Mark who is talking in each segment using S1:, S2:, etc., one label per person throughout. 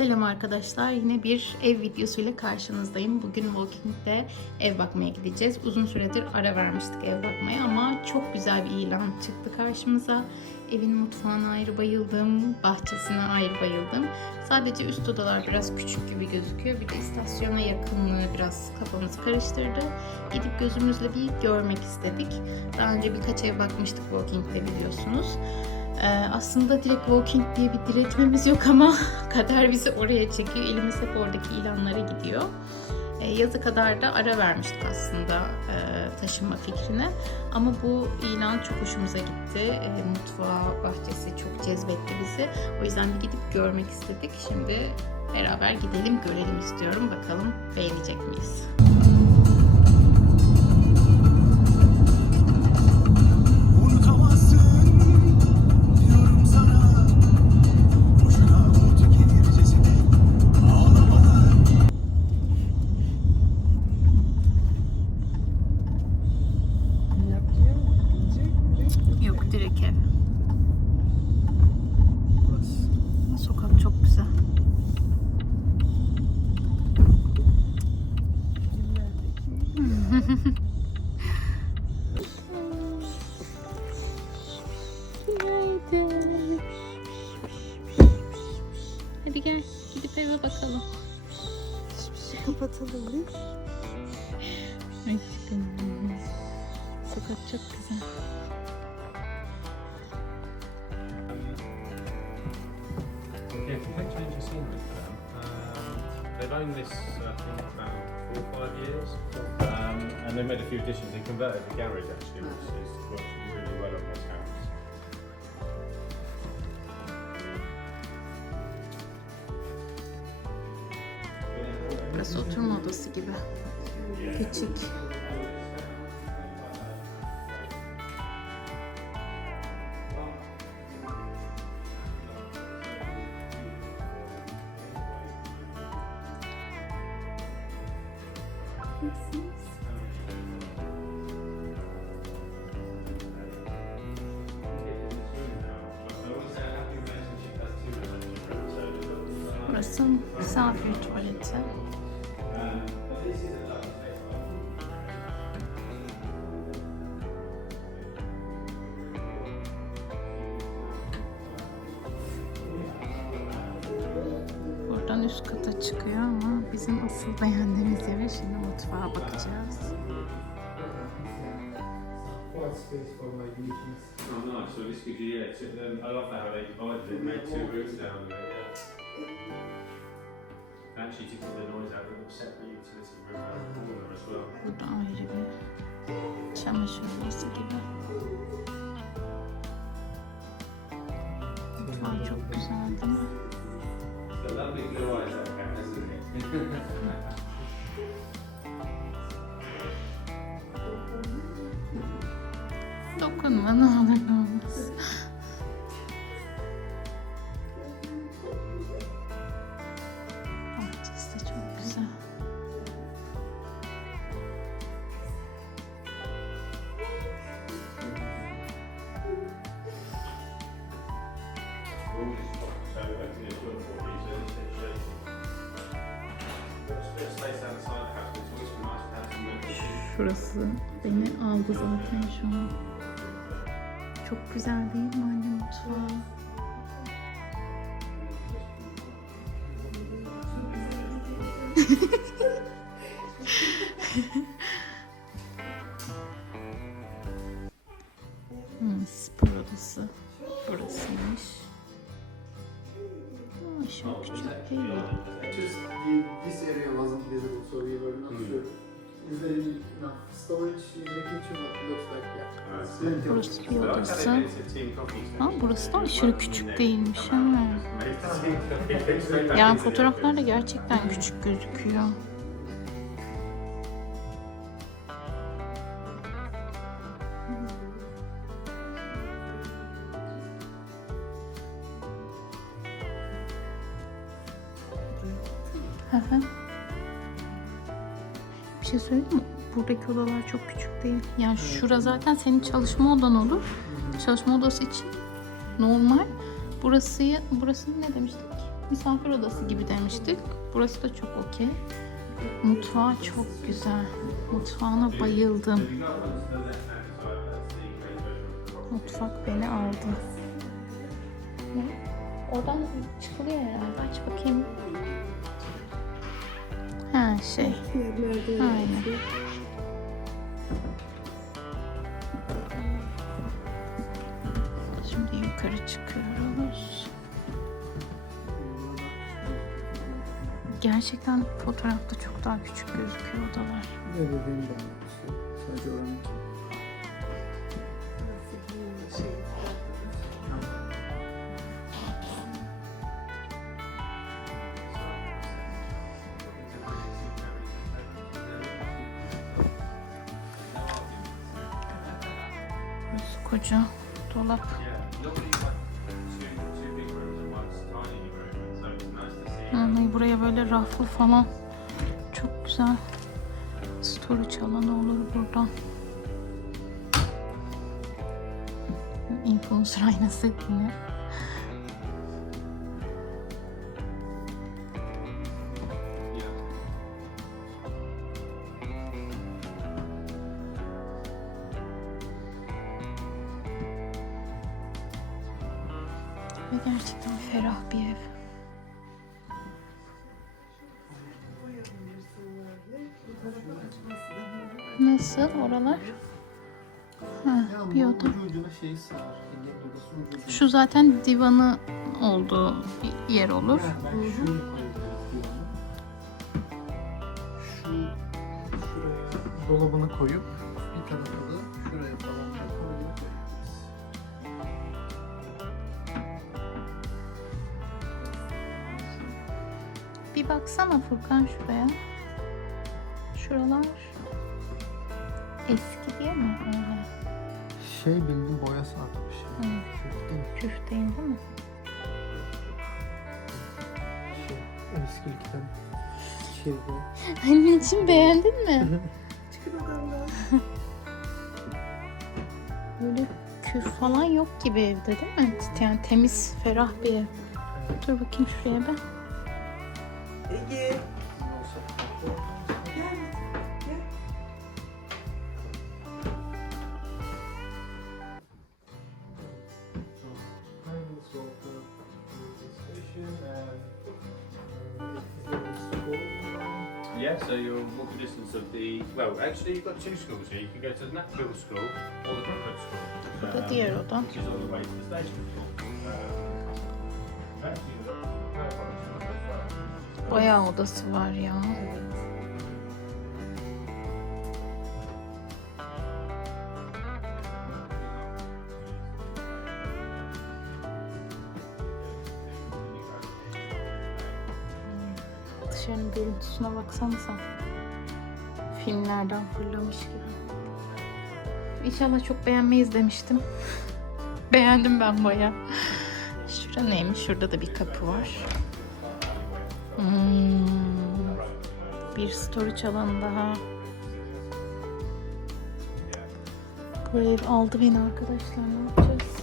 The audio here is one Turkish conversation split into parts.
S1: Selam arkadaşlar. Yine bir ev videosuyla karşınızdayım. Bugün Walking'de ev bakmaya gideceğiz. Uzun süredir ara vermiştik ev bakmaya ama çok güzel bir ilan çıktı karşımıza. Evin mutfağına ayrı bayıldım, bahçesine ayrı bayıldım. Sadece üst odalar biraz küçük gibi gözüküyor. Bir de istasyona yakınlığı biraz kafamızı karıştırdı. Gidip gözümüzle bir görmek istedik. Daha önce birkaç ev bakmıştık Walking'de biliyorsunuz. Ee, aslında direkt walking diye bir diretmemiz yok ama kader bizi oraya çekiyor. Elimiz hep oradaki ilanlara gidiyor. Ee, yazı kadar da ara vermiştik aslında e, taşınma fikrine. Ama bu ilan çok hoşumuza gitti. E, mutfağı, bahçesi çok cezbetti bizi. O yüzden bir gidip görmek istedik. Şimdi beraber gidelim, görelim istiyorum. Bakalım beğenecek miyiz? Hadi gel gidip eve bakalım.
S2: Kapatalım biz.
S1: Aşkım. Sokak çok güzel.
S3: Yeah, complete change of scenery for them. Um, they've owned this, uh, I think, about four or five years, um, and they made a few additions. They converted the garage actually, which is
S1: Burası oturma odası gibi. Küçük. Burası misafir tuvaleti.
S4: Meetings.
S3: Oh, nice. So this gives you, yeah, um, I love how they divided it, made two rooms down there. Yeah. Actually, to keep the noise out, got separate utility room around the corner as well.
S1: Burada ayrı bir çamaşır odası gibi. Mutfağı çok güzel değil mi?
S3: It's got lovely blue eyes, that cat, hasn't it?
S1: Dokunma ne olur ne olmaz. Şurası beni aldı zaten şu an. Çok güzel değil mi anne mutfağı? hmm, Burası bir odası.
S3: they made it a team coffee station.
S1: Aa, burası da aşırı küçük değilmiş ha.
S3: ha.
S1: Yani fotoğraflarda gerçekten küçük gözüküyor. Buradaki odalar çok küçük değil. Yani şura zaten senin çalışma odan olur. Çalışma odası için normal. Burası burası ne demiştik? misafir odası gibi demiştik. Burası da çok okey. Mutfağı çok güzel. Mutfağına bayıldım. Mutfak beni aldı. Ne? Oradan çıkılıyor herhalde. Aç bakayım. Ha şey. Aynen. Şimdi yukarı çıkıyoruz. Gerçekten fotoğrafta çok daha küçük gözüküyor odalar.
S4: Ne dediğim de işte. Sadece oranın.
S1: Koca dolap. Vallahi buraya böyle raflı falan çok güzel storage alanı olur buradan. Influencer aynası yine. Ve gerçekten ferah bir ev. Nasıl oralar? Ha, bir oda.
S4: şey.
S1: Şu zaten divanı olduğu bir yer olur.
S4: Dolabını koyup
S1: baksana Furkan şuraya. Şuralar eski diye mi öyle?
S4: Şey bildiğin boya sarkmış.
S1: Hı.
S4: Küf değil,
S1: Küf değil değil mi?
S4: Şey, eskilikten. Şey bu.
S1: Anneciğim beğendin mi? Böyle küf falan yok gibi evde değil mi? Yani temiz, ferah bir ev. Dur bakayım şuraya ben.
S2: Ege.
S3: Yeah, so you're walking distance of the. Well, actually, you've got two schools here. You can go to the Natfield School or the Brookwood School. Um,
S1: diğer.
S3: Which is on the way to the station. Um,
S1: Bayağı odası var ya. Dışarının görüntüsüne baksanıza. Filmlerden fırlamış gibi. İnşallah çok beğenmeyiz demiştim. Beğendim ben bayağı. Şurada neymiş? Şurada da bir kapı var. Hmm. Bir storage alanı daha. Bu ev aldı beni arkadaşlar. Ne yapacağız?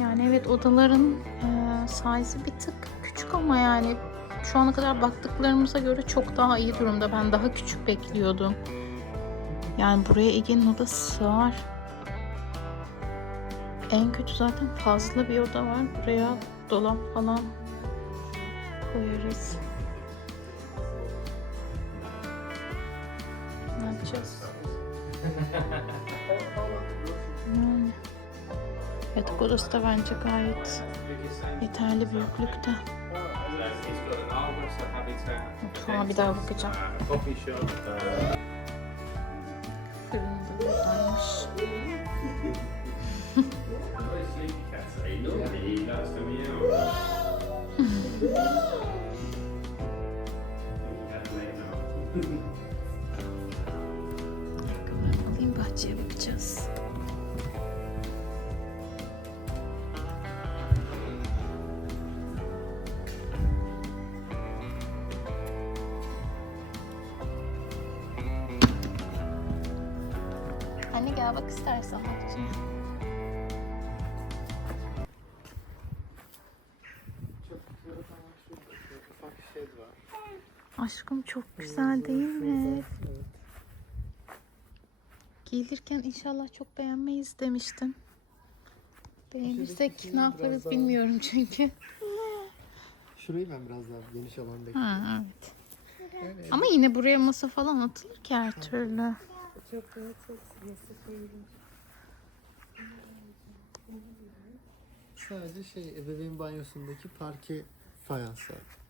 S1: Yani evet odaların e, size'ı bir tık küçük ama yani şu ana kadar baktıklarımıza göre çok daha iyi durumda. Ben daha küçük bekliyordum. Yani buraya Ege'nin odası sığar. En kötü zaten fazla bir oda var. Buraya dolap falan koyarız. Ne yapacağız? Yani. Yatak odası da bence gayet yeterli büyüklükte. Mutfağa bir daha bakacağım.
S3: coffee shop. Uh,
S1: Fırında buradaymış. Ayakkabılarımı alayım bahçeye bakacağız. Anne gel bak istersen bahçeye. Aşkım çok güzel değil mi? Giyilirken inşallah çok beğenmeyiz demiştim. Beğenirsek ne yaparız
S4: daha-
S1: bilmiyorum çünkü.
S4: Şurayı ben biraz daha geniş alan
S1: Ha, evet. Ama yine buraya masa falan atılır ki her türlü.
S2: Çok.
S4: Sadece şey ebeveyn banyosundaki parke fayanslar.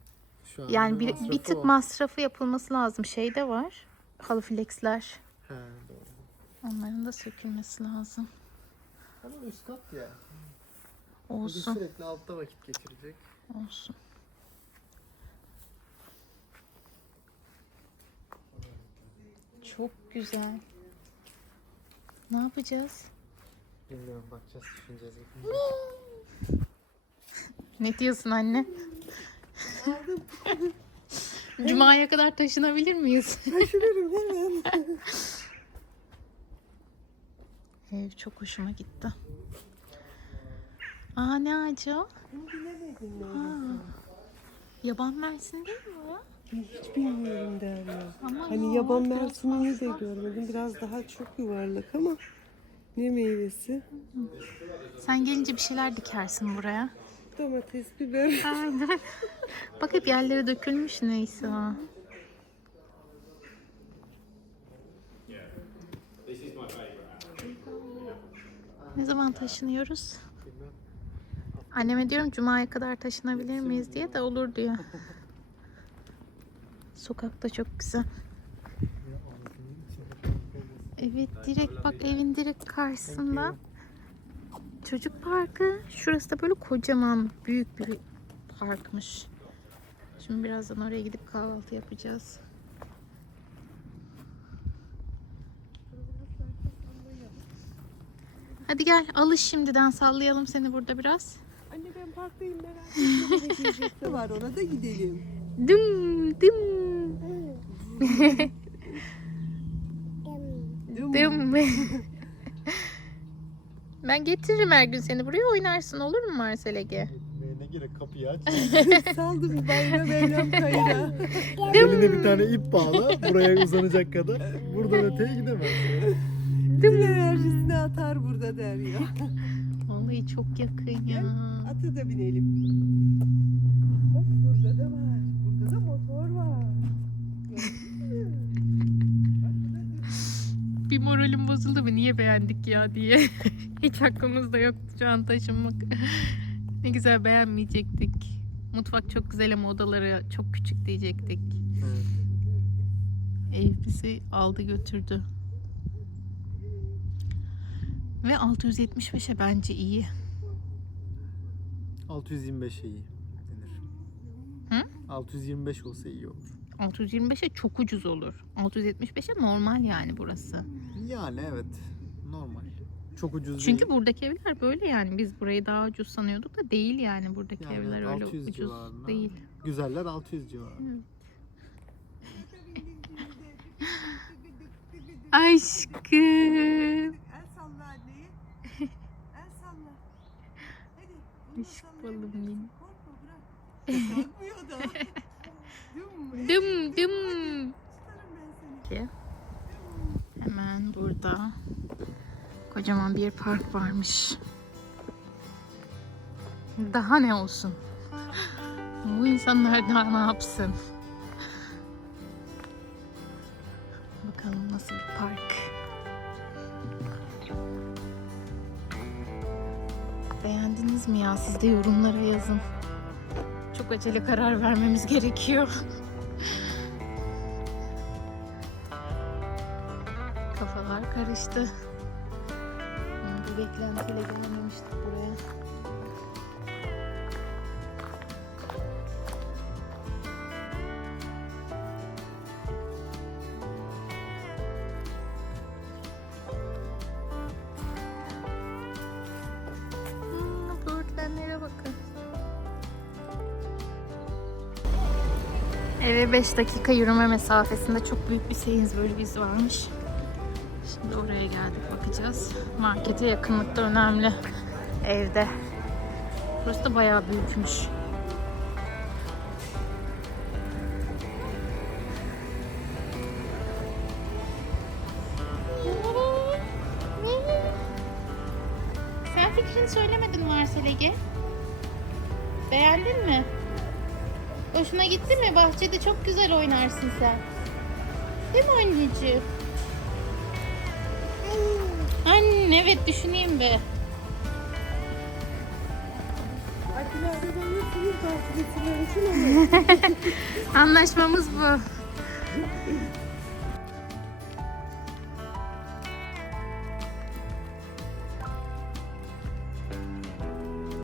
S4: Şu an
S1: Yani bir, bir tık
S4: o.
S1: masrafı yapılması lazım. Şey de var. Halı flexler.
S4: He, doğru.
S1: Onların da sökülmesi lazım.
S4: Ama üst kat ya.
S1: Olsun.
S4: sürekli altta vakit geçirecek.
S1: Olsun. Çok güzel. Ne yapacağız?
S4: Bilmiyorum bakacağız düşüneceğiz.
S1: Ne diyorsun anne? Cuma'ya kadar taşınabilir miyiz?
S2: Taşınırım hemen.
S1: Ev çok hoşuma gitti. Aa ne ağacı o?
S2: Bunu bilemedim
S1: Aa, yaban mersin değil mi o?
S2: Hiç bilmiyorum Derya.
S1: Ama
S2: Hani
S1: ya,
S2: yaban mersinini de görmedim. Biraz daha çok yuvarlak ama ne meyvesi?
S1: Sen gelince bir şeyler dikersin buraya.
S2: Domates, biber.
S1: Aynen. Bak hep yerlere dökülmüş neyse
S3: favourite.
S1: Ne zaman taşınıyoruz? Anneme diyorum Cuma'ya kadar taşınabilir miyiz diye de olur diyor. Sokakta çok güzel. Evet direkt bak evin direkt karşısında. Çocuk parkı. Şurası da böyle kocaman büyük bir parkmış. Şimdi birazdan oraya gidip kahvaltı yapacağız. Hadi gel alış şimdiden sallayalım seni burada biraz.
S2: Anne ben parktayım merak etme. Diyecekler var ona da gidelim.
S1: Dım dım
S2: mi?
S1: dım. Ben getiririm her gün seni buraya oynarsın olur mu Marcel Ege?
S4: Ne gerek kapıyı aç.
S2: Saldı bir bayra Mevlam kayra.
S4: Eline bir tane ip bağla. Buraya uzanacak kadar. Buradan öteye gidemez.
S2: Bütün enerjisini atar burada Derya.
S1: Vallahi çok yakın ya.
S2: Atı da binelim. Bak burada da var. Burada da motor var. Gördün mü? Bak, burada da-
S1: Bir moralim bozuldu mu niye beğendik ya diye. Hiç aklımızda yoktu şu an taşınmak. ne güzel beğenmeyecektik. Mutfak çok güzel ama odaları çok küçük diyecektik. Ev bizi aldı götürdü. Ve 675'e bence iyi.
S4: 625 iyi denir.
S1: Hı?
S4: 625 olsa iyi olur.
S1: 625'e çok ucuz olur. 675'e normal yani burası.
S4: Yani evet. Normal. Çok ucuz
S1: Çünkü
S4: değil.
S1: buradaki evler böyle yani. Biz burayı daha ucuz sanıyorduk da değil yani buradaki
S4: Yani
S1: evler öyle
S4: 600
S1: ucuz
S4: civarında.
S1: değil.
S4: Güzeller 600 civarı.
S1: Aşkım.
S2: El salla anneyi. El salla. Hadi. bunu
S1: Aşk balım benim.
S2: Seni.
S1: Hemen burada kocaman bir park varmış. Daha ne olsun? Bu insanlar daha ne yapsın? Bakalım nasıl bir park. Beğendiniz mi ya? Siz de yorumlara yazın. Çok acele karar vermemiz gerekiyor. Kafalar karıştı. Bir beklentiyle gelmemiştik buraya. Hmm, böğürtlenlere bakın. Eve 5 dakika yürüme mesafesinde çok büyük bir Sainsbury's varmış. Şimdi oraya geldik bakacağız. Markete yakınlıkta önemli. Evde. Burası da bayağı büyükmüş. Sen fikrini söylemedin Marcel Ege. Beğendin mi? Hoşuna gitti mi? Bahçede çok güzel oynarsın sen. Değil mi anneciğim? Anne evet düşüneyim be. Anlaşmamız bu.